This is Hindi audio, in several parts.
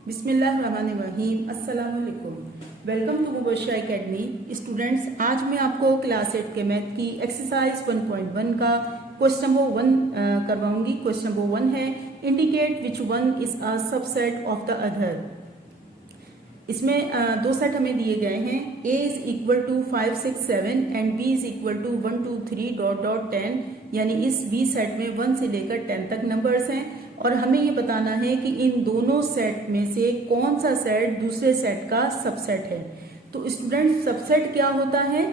बिस्मिल्लाहिर्रहमानिर्रहीम। अस्सलाम वालेकुम। Welcome to Mubashshira Academy. Students, आज मैं आपको क्लास 8 के मैथ की एक्सरसाइज 1.1 का क्वेश्चन नंबर 1 करवाऊंगी। क्वेश्चन नंबर 1 है, indicate which one is a subset of the other. इसमें दो सेट हमें दिए गए हैं। a is equal to 5 6 7 and b is equal to 1 2 3 dot dot 10, यानी इस b सेट में 1 से लेकर 10 तक नंबर्स हैं और हमें ये बताना है कि इन दोनों सेट में से कौन सा सेट दूसरे सेट का सबसेट है। तो स्टूडेंट, सबसेट क्या होता है?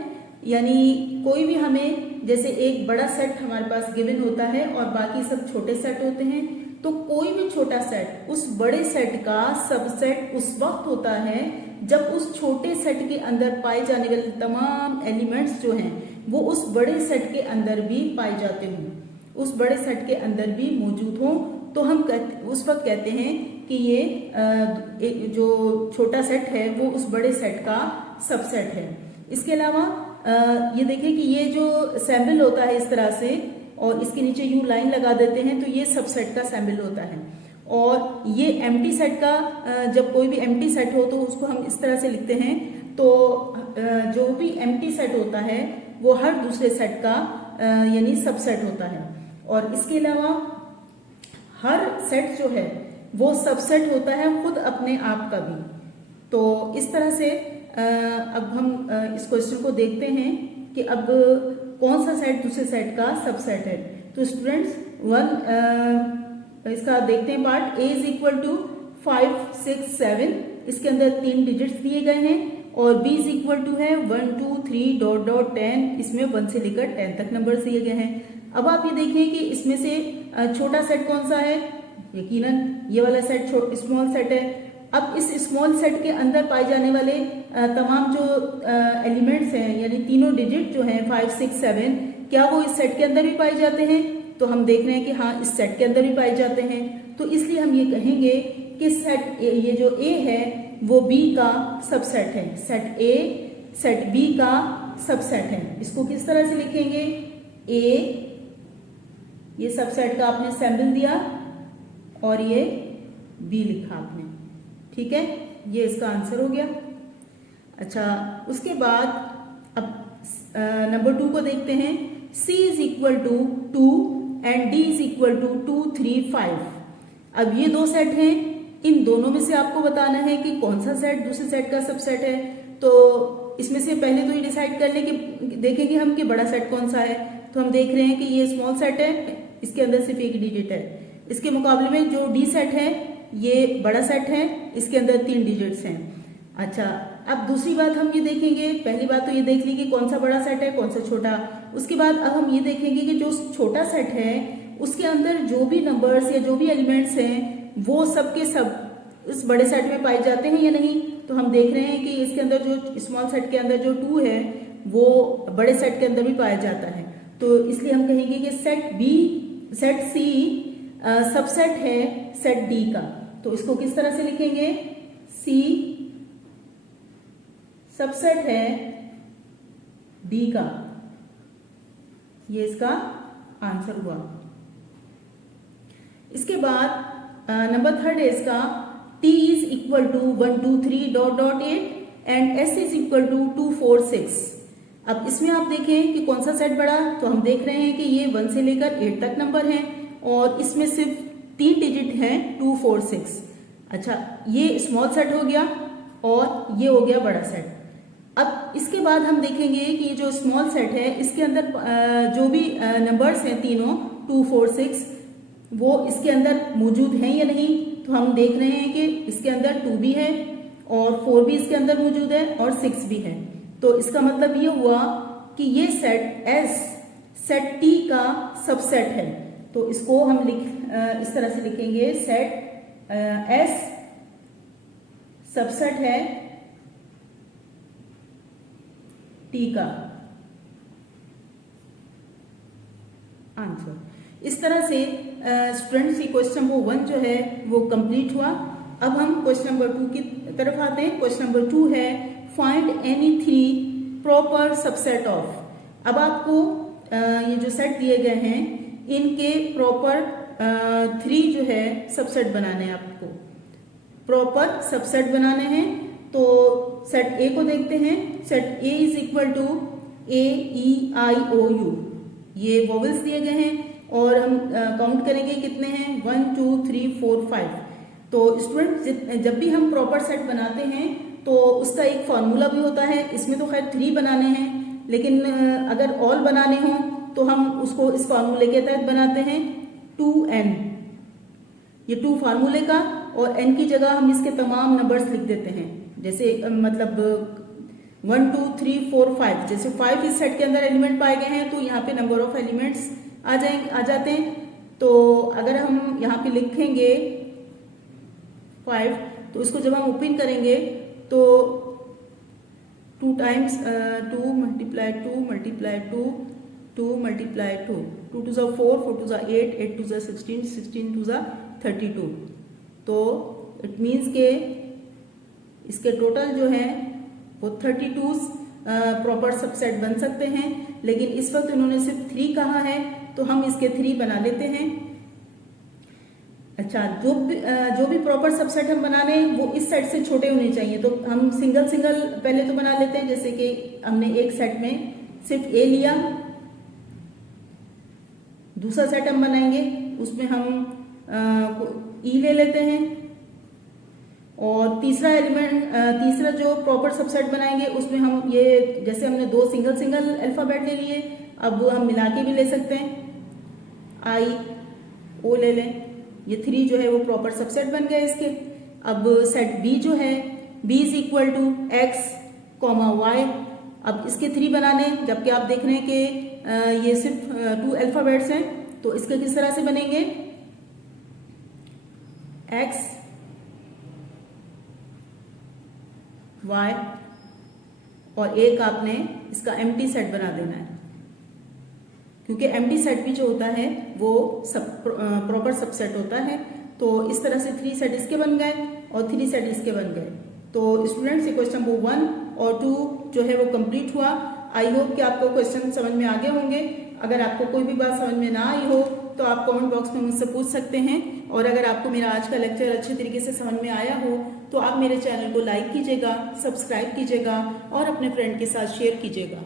यानी कोई भी हमें, जैसे एक बड़ा सेट हमारे पास गिवन होता है और बाकी सब छोटे सेट होते हैं, तो कोई भी छोटा सेट उस बड़े सेट का सबसेट उस वक्त होता है जब उस छोटे सेट के अंदर पाए जाने वाले तमाम एलिमेंट्स जो हैं वो उस बड़े सेट के अंदर भी पाए जाते हों, उस बड़े सेट के अंदर भी मौजूद हों। तो हम उस वक्त कहते हैं कि ये जो छोटा सेट है वो उस बड़े सेट का सबसेट है। इसके अलावा ये देखिए कि ये जो सैम्पल होता है इस तरह से और इसके नीचे यू लाइन लगा देते हैं, तो ये सबसेट का सैम्पल होता है। और ये एम्प्टी सेट का, जब कोई भी एम्प्टी सेट हो तो उसको हम इस तरह से लिखते हैं। तो जो भी एम्प्टी सेट होता है वो हर दूसरे सेट का यानी सबसेट होता है। और इसके अलावा हर सेट जो है वो सबसेट होता है खुद अपने आप का भी। तो इस तरह से अब हम इस क्वेश्चन को देखते हैं कि अब कौन सा सेट दूसरे सेट का सबसेट है। तो स्टूडेंट्स, इसका देखते हैं part. a is equal to 5 6 7, इसके अंदर 3 डिजिट्स दिए गए हैं और b इज इक्वल टू है 1 2 3 डॉट डॉट 10, इसमें 1 से लेकर 10 तक नंबर दिए गए हैं। अब आप ये देखिए कि इसमें से छोटा सेट कौन सा है? यकीनन ये वाला सेट स्मॉल सेट है। अब इस स्मॉल सेट के अंदर पाए जाने वाले तमाम जो एलिमेंट्स हैं, यानी तीनों डिजिट जो हैं 5 6 7, क्या वो इस सेट के अंदर भी पाए जाते हैं? तो हम देख रहे हैं कि हाँ, इस सेट के अंदर भी पाए जाते हैं। तो इसलिए हम ये कहेंगे कि सेट ये जो A है वो B का सबसेट है। सेट A सेट B का सबसेट है। इसको किस तरह से लिखेंगे? A, ये सबसेट का आपने सैम्पल दिया और ये B लिखा आपने, ठीक है, ये इसका आंसर हो गया। अच्छा, उसके बाद अब नंबर 2 को देखते हैं। C is equal to 2 and D is equal to 2 3 5। अब ये दो सेट हैं, इन दोनों में से आपको बताना है कि कौन सा सेट दूसरे सेट का सबसेट है। तो इसमें से पहले तो ये डिसाइड कर लें कि देखेंगे हम कि बड़ा सेट कौन सा है। तो हम देख रहे हैं कि ये स्मॉल सेट है, इसके अंदर सिर्फ एक डिजिट है। इसके मुकाबले में जो D सेट है ये बड़ा सेट है, इसके अंदर 3 डिजिट्स हैं। अच्छा, अब दूसरी बात हम ये देखेंगे, पहली बात तो ये देख ली कि कौन सा बड़ा सेट है कौन सा छोटा। उसके बाद अब हम ये देखेंगे कि जो छोटा सेट है उसके अंदर जो भी नंबर्स या जो भी एलिमेंट्स हैं वो सब के सब इस बड़े सेट में पाए जाते हैं या नहीं। तो हम देख रहे हैं कि इसके अंदर जो स्मॉल सेट के अंदर जो 2 है वो बड़े सेट के अंदर भी पाया जाता है। तो इसलिए हम कहेंगे कि सेट C सबसेट है सेट D का। तो इसको किस तरह से लिखेंगे? C सबसेट है D का, ये इसका आंसर हुआ। इसके बाद नंबर 3 है इसका, T is equal to 1 2 3 dot dot 8 and S is equal to 2 4 6। अब इसमें आप देखें कि कौन सा सेट बड़ा। तो हम देख रहे हैं कि ये 1 से लेकर 8 तक नंबर हैं और इसमें सिर्फ 3 डिजिट हैं 2 4 6। अच्छा, ये स्मॉल सेट हो गया और ये हो गया बड़ा सेट। अब इसके बाद हम देखेंगे कि जो स्मॉल सेट है इसके अंदर जो भी नंबर्स हैं तीनों 2 4 6 वो इसके अंदर मौजूद हैं या नहीं। तो हम देख रहे हैं कि इसके अंदर 2 भी है और 4 भी इसके अंदर मौजूद है और 6 भी है। तो इसका मतलब ये हुआ कि ये सेट S सेट T का सबसेट है। तो इसको हम इस तरह से लिखेंगे, सेट S सबसेट है T का। आंसर इस तरह से स्टूडेंट्स की क्वेश्चन नंबर 1 जो है वो कंप्लीट हुआ। अब हम क्वेश्चन नंबर 2 की तरफ आते हैं। क्वेश्चन नंबर 2 है, find any 3 proper subset of. अब आपको ये जो सेट दिए गए हैं इनके प्रॉपर 3 जो है सबसेट बनाने हैं आपको। प्रॉपर सबसेट बनाने हैं। तो सेट ए को देखते हैं। Set A is equal to A E I O U, ये वोवेल्स दिए गए हैं और हम काउंट करेंगे कितने हैं, 1 2 3 4 5। तो स्टूडेंट जब भी हम प्रॉपर सेट बनाते हैं तो उसका एक फॉर्मूला भी होता है। इसमें तो खैर 3 बनाने हैं, लेकिन अगर ऑल बनाने हों तो हम उसको इस फॉर्मूले के तहत बनाते हैं 2n। ये 2 फार्मूले का, और n की जगह हम इसके तमाम नंबर्स लिख देते हैं। जैसे मतलब 1 2 3 4 5, जैसे 5 इस सेट के अंदर एलिमेंट पाए गए हैं तो यहाँ पे नंबर ऑफ एलिमेंट्स आ जाते हैं। तो अगर हम यहाँ पे लिखेंगे 5, तो इसको जब हम ओपन करेंगे तो 2 times 2 multiply 2 multiply 2 2 multiply 2, 2 to 4, 4 to 8, 8 to 16, 16 to 32। तो इट मीन्स के इसके टोटल जो है वो 32 प्रॉपर सबसेट बन सकते हैं। लेकिन इस वक्त उन्होंने सिर्फ 3 कहा है तो हम इसके 3 बना लेते हैं। अच्छा, जो भी प्रॉपर सबसेट हम बना रहे हैं वो इस सेट से छोटे होने चाहिए। तो हम सिंगल सिंगल पहले तो बना लेते हैं। जैसे कि हमने एक सेट में सिर्फ ए लिया, दूसरा सेट हम बनाएंगे उसमें हम ई ले लेते हैं, और तीसरा जो प्रॉपर सबसेट बनाएंगे उसमें हम ये, जैसे हमने 2 सिंगल सिंगल अल्फाबेट ले लिए, अब हम मिला के भी ले सकते हैं, आई ओ ले लें। ये 3 जो है वो प्रॉपर सबसेट बन गए इसके। अब सेट बी जो है, B is equal to X comma Y. अब इसके 3 बनाने, जबकि आप देख रहे हैं कि ये सिर्फ 2 अल्फाबेट्स हैं, तो इसके किस तरह से बनेंगे, एक्स वाई, और एक आपने इसका एम्प्टी सेट बना देना है, क्योंकि एम्प्टी सेट भी जो होता है वो प्रॉपर सबसेट होता है। तो इस तरह से 3 सेट इसके बन गए और 3 सेट इसके बन गए। तो स्टूडेंट्स ये क्वेश्चन नंबर 1 और 2 जो है वो कंप्लीट हुआ। आई होप कि आपको क्वेश्चन समझ में आ गए होंगे। अगर आपको कोई भी बात समझ में ना आई हो तो आप कमेंट बॉक्स में मुझसे पूछ सकते हैं। और अगर आपको मेरा आज का लेक्चर अच्छे तरीके से समझ में आया हो तो आप मेरे चैनल को लाइक कीजिएगा, सब्सक्राइब कीजिएगा और अपने फ्रेंड के साथ शेयर कीजिएगा।